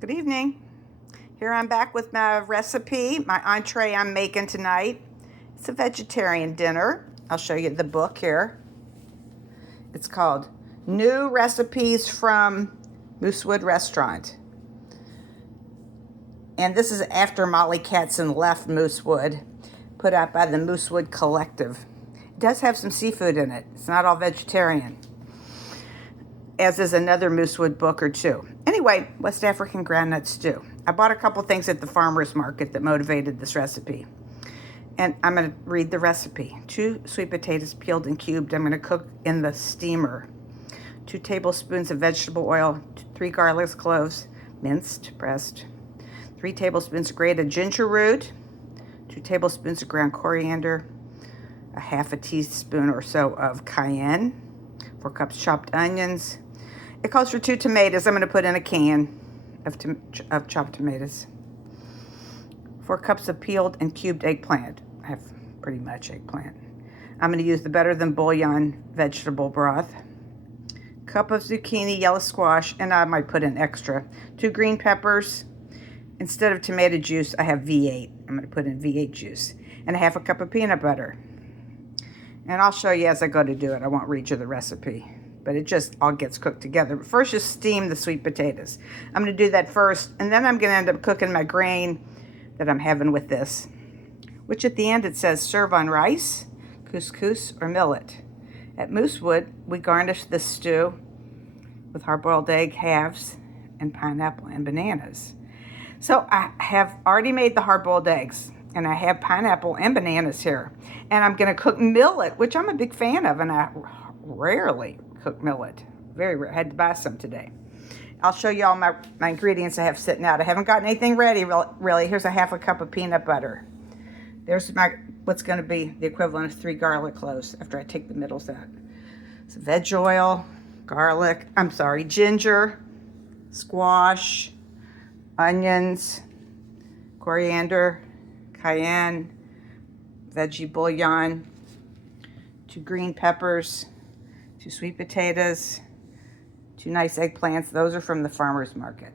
Good evening. Here I'm back with my recipe, my entree I'm making tonight. It's a vegetarian dinner. I'll show you the book here. It's called New Recipes from Moosewood Restaurant. And this is after Molly Katzen left Moosewood, put out by the Moosewood Collective. It does have some seafood in it. It's not all vegetarian, as is another Moosewood book or two. Anyway, West African groundnut stew. I bought a couple things at the farmer's market that motivated this recipe. And I'm going to read the recipe. 2 sweet potatoes peeled and cubed. I'm going to cook in the steamer. 2 tablespoons of vegetable oil, 3 garlic cloves, minced, pressed. 3 tablespoons of grated ginger root, 2 tablespoons of ground coriander, a half a teaspoon or so of cayenne, 4 cups chopped onions. It calls for 2 tomatoes. I'm going to put in a can of chopped tomatoes. 4 cups of peeled and cubed eggplant. I have pretty much eggplant. I'm going to use the Better Than Bouillon vegetable broth. Cup of zucchini, yellow squash, and I might put in extra. 2 green peppers. Instead of tomato juice, I have V8. I'm going to put in V8 juice. And a half a cup of peanut butter. And I'll show you as I go to do it. I won't read you the recipe, but it just all gets cooked together. But first, just steam the sweet potatoes. I'm going to do that first, and then I'm going to end up cooking my grain that I'm having with this, which at the end it says serve on rice, couscous, or millet. At Moosewood, we garnish this stew with hard-boiled egg halves and pineapple and bananas. So I have already made the hard-boiled eggs, and I have pineapple and bananas here. And I'm going to cook millet, which I'm a big fan of, and I rarely cook millet. Very rare. I had to buy some today. I'll show you all my ingredients I have sitting out. I haven't gotten anything ready, really. Here's a half a cup of peanut butter. There's what's going to be the equivalent of 3 garlic cloves after I take the middles out. Some veg oil, ginger, squash, onions, coriander, cayenne, veggie bouillon, 2 green peppers, 2 sweet potatoes, 2 nice eggplants. Those are from the farmer's market.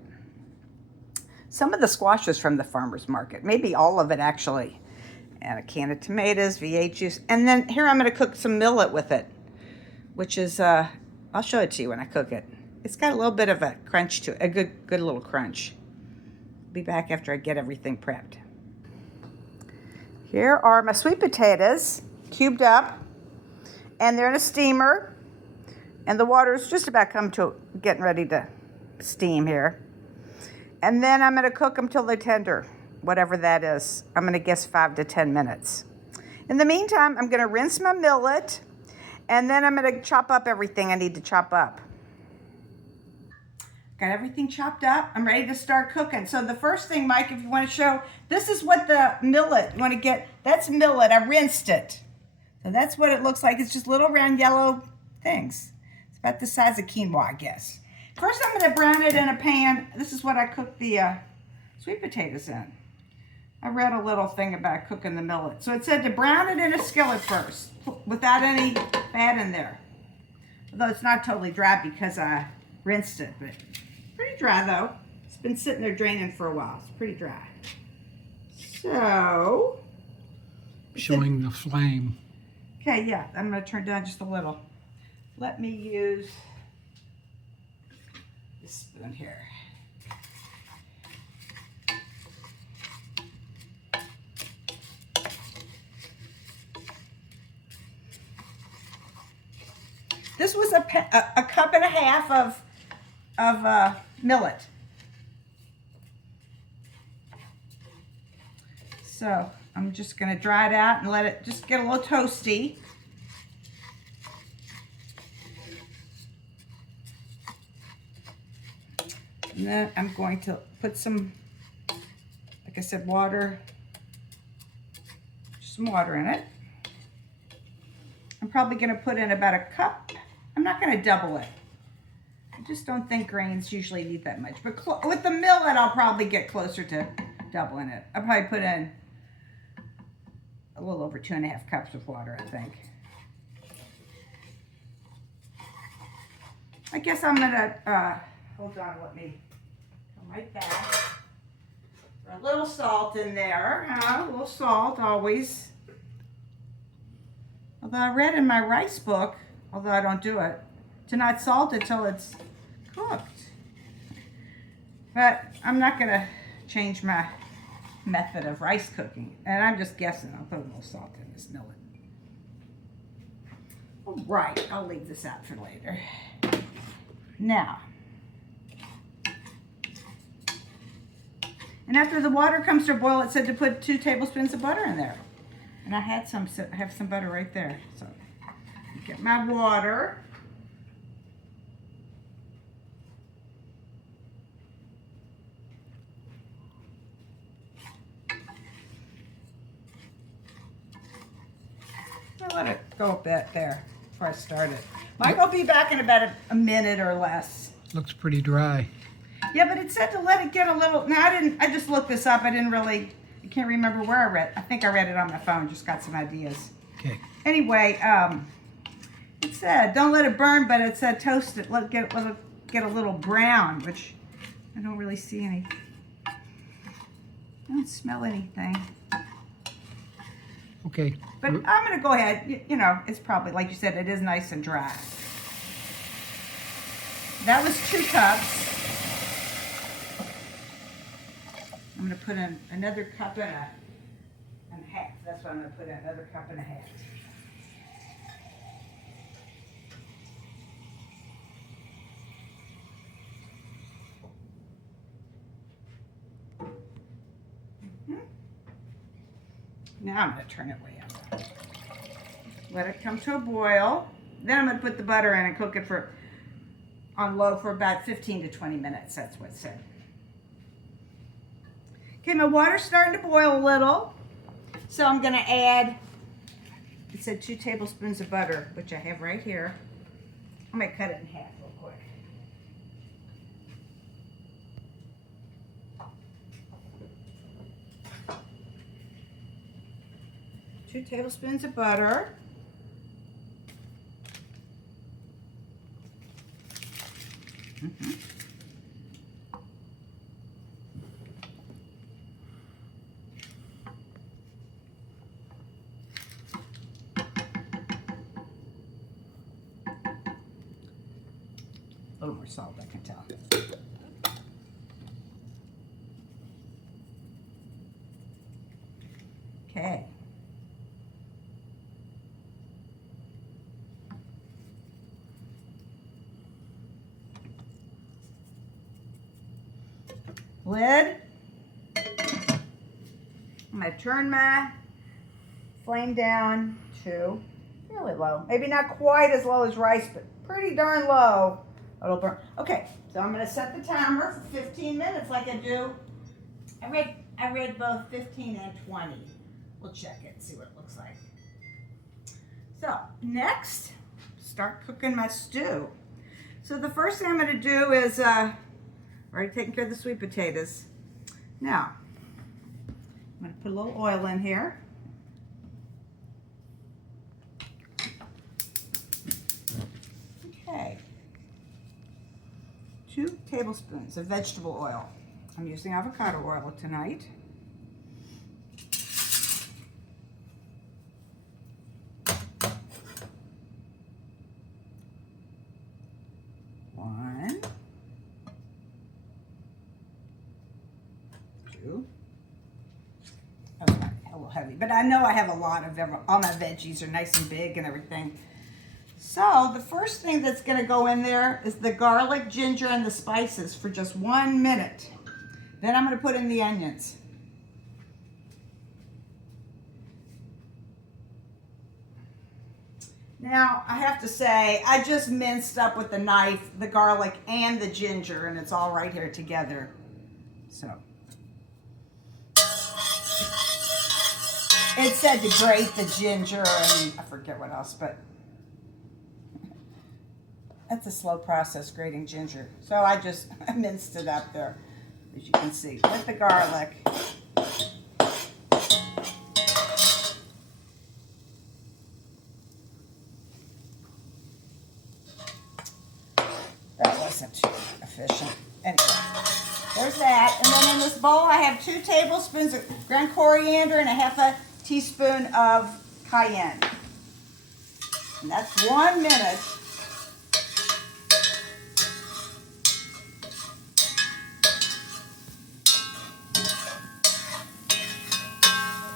Some of the squash is from the farmer's market, maybe all of it actually. And a can of tomatoes, V8 juice. And then here I'm going to cook some millet with it, which is, I'll show it to you when I cook it. It's got a little bit of a crunch to it, a good little crunch. Be back after I get everything prepped. Here are my sweet potatoes, cubed up, and they're in a steamer, and the water is just about come to getting ready to steam here. And then I'm going to cook them till they're tender, whatever that is. I'm going to guess 5 to 10 minutes. In the meantime, I'm going to rinse my millet, and then I'm going to chop up everything I need to chop up. Got everything chopped up. I'm ready to start cooking. So the first thing, Mike, if you want to show, this is what the millet, you want to get, that's millet. I rinsed it. So that's what it looks like. It's just little round yellow things. It's about the size of quinoa, I guess. First, I'm going to brown it in a pan. This is what I cooked the sweet potatoes in. I read a little thing about cooking the millet. So it said to brown it in a skillet first, without any fat in there. Although it's not totally dry because I rinsed it, but pretty dry though. It's been sitting there draining for a while. It's pretty dry. So. Showing the flame. Okay, yeah, I'm going to turn down just a little. Let me use this spoon here. This was a cup and a half of millet. So I'm just going to dry it out and let it just get a little toasty. And then I'm going to put some, like I said, water, some water in it. I'm probably going to put in about a cup. I'm not going to double it. I just don't think grains usually need that much. But with the millet, I'll probably get closer to doubling it. I'll probably put in a little over 2.5 cups of water, I think. I guess I'm gonna, hold on, let me right back. A little salt in there, huh? A little salt always. Although I read in my rice book, although I don't do it, to not salt it till it's cooked. But I'm not gonna change my method of rice cooking. And I'm just guessing, I'll put a little salt in this millet. All right, I'll leave this out for later. Now, and after the water comes to a boil, it said to put 2 tablespoons of butter in there. And I have some butter right there. So, get my water. I'll let it go a bit there before I start it. I'll be back in about a minute or less. Looks pretty dry. Yeah, but it said to let it get a little. Now I just looked this up. I can't remember where I read. I think I read it on my phone. Just got some ideas. Okay. Anyway, it said don't let it burn, but it said toast it. Let it get a little brown, which I don't really see any. I don't smell anything. Okay. But I'm going to go ahead. You know, it's probably, like you said, it is nice and dry. That was 2 cups. I'm going to put in another cup and a half. That's what I'm going to put in, another cup and a half. Now I'm going to turn it way up. Let it come to a boil. Then I'm going to put the butter in and cook it on low for about 15 to 20 minutes. That's what it said. Okay, my water's starting to boil a little. So I'm going to add, it said 2 tablespoons of butter, which I have right here. I'm going to cut it in half real quick. Two tablespoons of butter. A little more salt, I can tell. Okay. Lid. I'm going to turn my flame down to really low. Maybe not quite as low as rice, but pretty darn low. It'll burn. Okay, so I'm going to set the timer for 15 minutes like I do. I read both 15 and 20. We'll check it and see what it looks like. So next, start cooking my stew. So the first thing I'm going to do is already taking care of the sweet potatoes. Now, I'm going to put a little oil in here. Okay. 2 tablespoons of vegetable oil. I'm using avocado oil tonight. One. 2. That was a little heavy, but I know I have a lot of them. All my veggies are nice and big and everything. So the first thing that's going to go in there is the garlic, ginger, and the spices for just 1 minute. Then I'm going to put in the onions. Now, I have to say, I just minced up with the knife the garlic and the ginger, and it's all right here together. So, it said to grate the ginger and I forget what else, but that's a slow process, grating ginger. So I just minced it up there, as you can see, with the garlic. That wasn't too efficient. Anyway, There's that. And then in this bowl, I have 2 tablespoons of ground coriander and a half a teaspoon of cayenne. And that's 1 minute.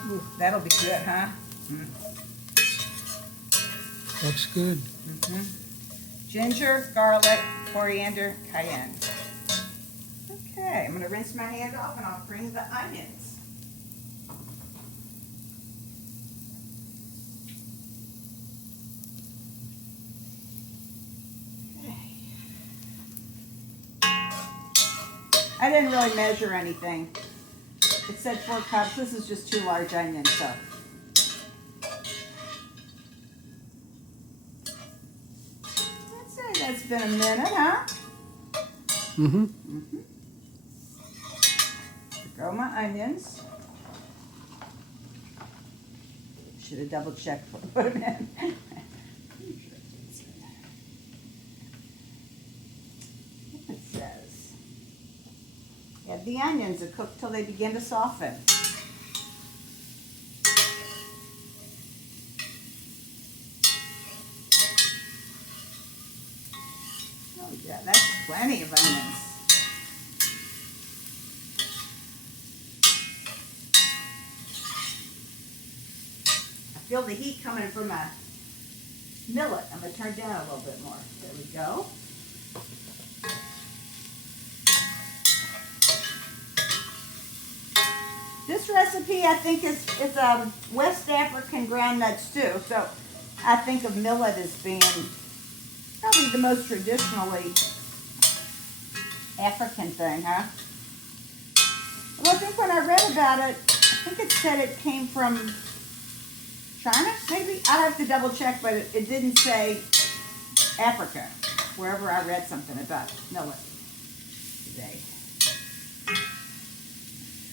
Ooh, that'll be good, huh? Looks good. Mm-hmm. Ginger, garlic, coriander, cayenne. Okay, I'm going to rinse my hand off and I'll bring the onions. Okay. I didn't really measure anything. It said 4 cups. This is just 2 large onions, so. Let's say that's been a minute, huh? Mm-hmm. Mm-hmm. Throw my onions. Should have double checked before I put them in. It says, add the onions and cook till they begin to soften. Oh yeah, that's plenty of onions. I feel the heat coming from a millet. I'm going to turn down a little bit more. There we go. This recipe, I think, is West African groundnut stew. So I think of millet as being probably the most traditionally African thing, huh? Well, I think when I read about it, I think it said it came from China, maybe? I'll have to double check, but it didn't say Africa, wherever I read something about millet today.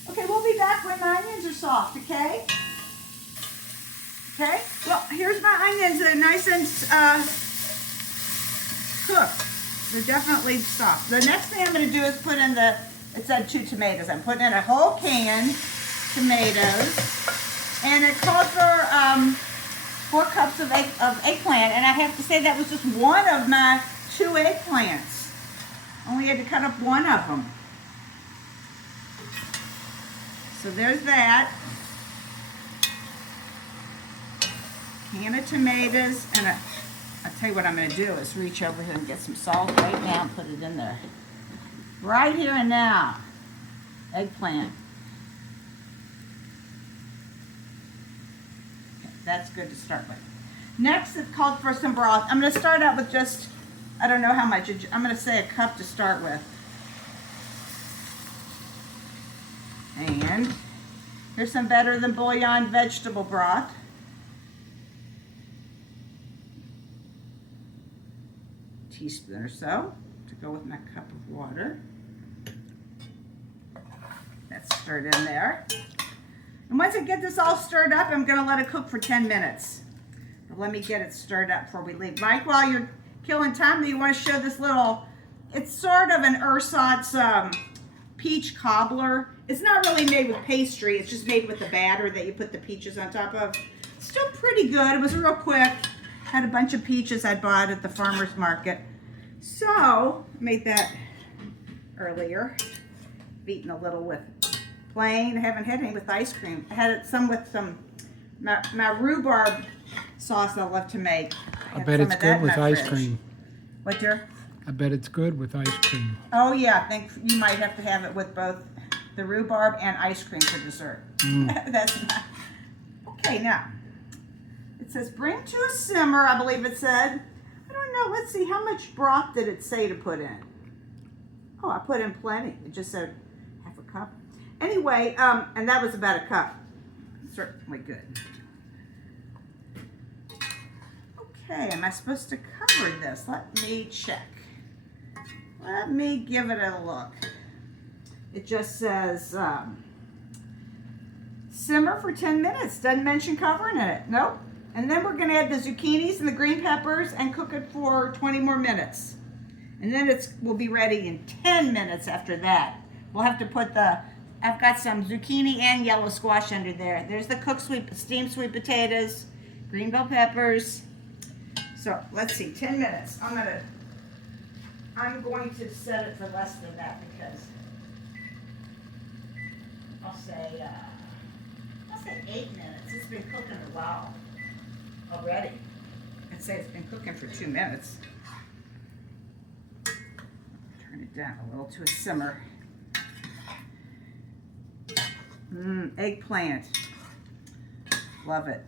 Okay, we'll be back when my onions are soft, okay? Okay, well, here's my onions. They're nice and cooked. They're definitely soft. The next thing I'm going to do is put in it said 2 tomatoes. I'm putting in a whole can tomatoes. And it called for 4 cups of eggplant. And I have to say that was just one of my 2 eggplants. Only had to cut up 1 of them. So there's that. Can of tomatoes. And I'll tell you what I'm going to do is reach over here and get some salt right now and put it in there. Right here and now. Eggplant. Okay, that's good to start with. Next, it called for some broth. I'm going to start out with just, I don't know how much. I'm going to say a cup to start with. And here's some Better Than Bouillon vegetable broth. Teaspoon or so to go with my cup of water. That's stirred in there. And once I get this all stirred up, I'm going to let it cook for 10 minutes. But let me get it stirred up before we leave. Mike, while you're killing time, do you want to show this little, it's sort of an ersatz peach cobbler. It's not really made with pastry. It's just made with the batter that you put the peaches on top of. Still pretty good. It was real quick. Had a bunch of peaches I bought at the farmer's market. So, made that earlier. I've eaten a little with plain. I haven't had any with ice cream. I had some with my rhubarb sauce I love to make. I bet it's good with ice cream. What, dear? I bet it's good with ice cream. Oh, yeah. I think you might have to have it with both the rhubarb and ice cream for dessert. That's not. Okay, now. It says bring to a simmer, I believe it said. I don't know. Let's see. How much broth did it say to put in? Oh, I put in plenty. It just said half a cup. Anyway, and that was about a cup. Certainly good. Okay, am I supposed to cover this? Let me check. Let me give it a look. It just says simmer for 10 minutes. Doesn't mention covering it. Nope. And then we're going to add the zucchinis and the green peppers and cook it for 20 more minutes. And then will be ready in 10 minutes after that We'll have to put I've got some zucchini and yellow squash under there. There's the cooked steamed sweet potatoes, green bell peppers. So let's see, 10 minutes. I'm going to set it for less than that because I'll say 8 minutes. It's been cooking a while already. I'd say it's been cooking for 2 minutes. Turn it down a little to a simmer. Eggplant. Love it.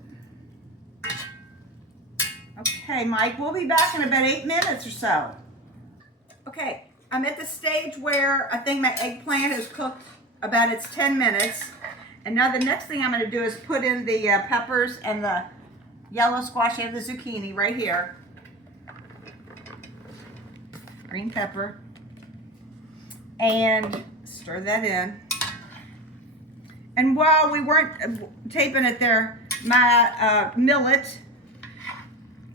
Okay, Mike, we'll be back in about 8 minutes or so. Okay, I'm at the stage where I think my eggplant is cooked about its 10 minutes. And now the next thing I'm going to do is put in the peppers and the yellow squash and the zucchini right here. Green pepper. And stir that in. And while we weren't taping it there, my millet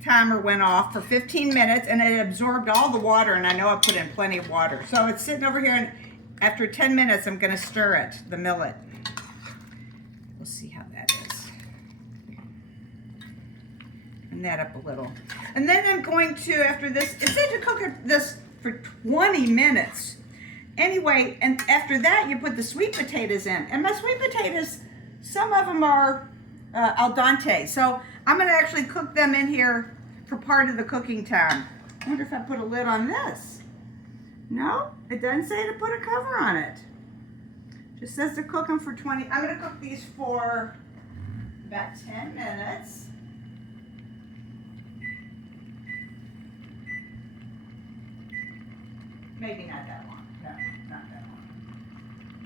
timer went off for 15 minutes and it absorbed all the water, and I know I put in plenty of water. So it's sitting over here, and after 10 minutes I'm going to stir it, the millet. We'll see how that is. And that up a little. And then I'm going to, after this, it said to cook this for 20 minutes. Anyway, and after that you put the sweet potatoes in. And my sweet potatoes, some of them are al dente. So I'm going to actually cook them in here for part of the cooking time. I wonder if I put a lid on this. No, it doesn't say to put a cover on it. Just says to cook them for 20. I'm going to cook these for about 10 minutes. Maybe not that long. No, not that long.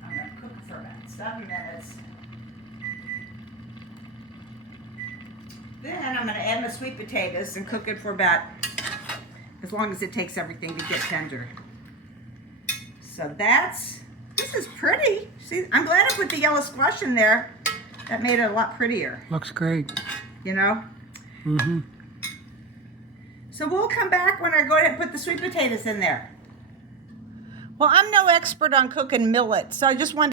I'm going to cook it for about 7 minutes. Then I'm going to add my sweet potatoes and cook it for about as long as it takes everything to get tender. So this is pretty. See, I'm glad I put the yellow squash in there. That made it a lot prettier. Looks great. You know? Mm-hmm. So we'll come back when I go ahead and put the sweet potatoes in there. Well, I'm no expert on cooking millet, so I just wanted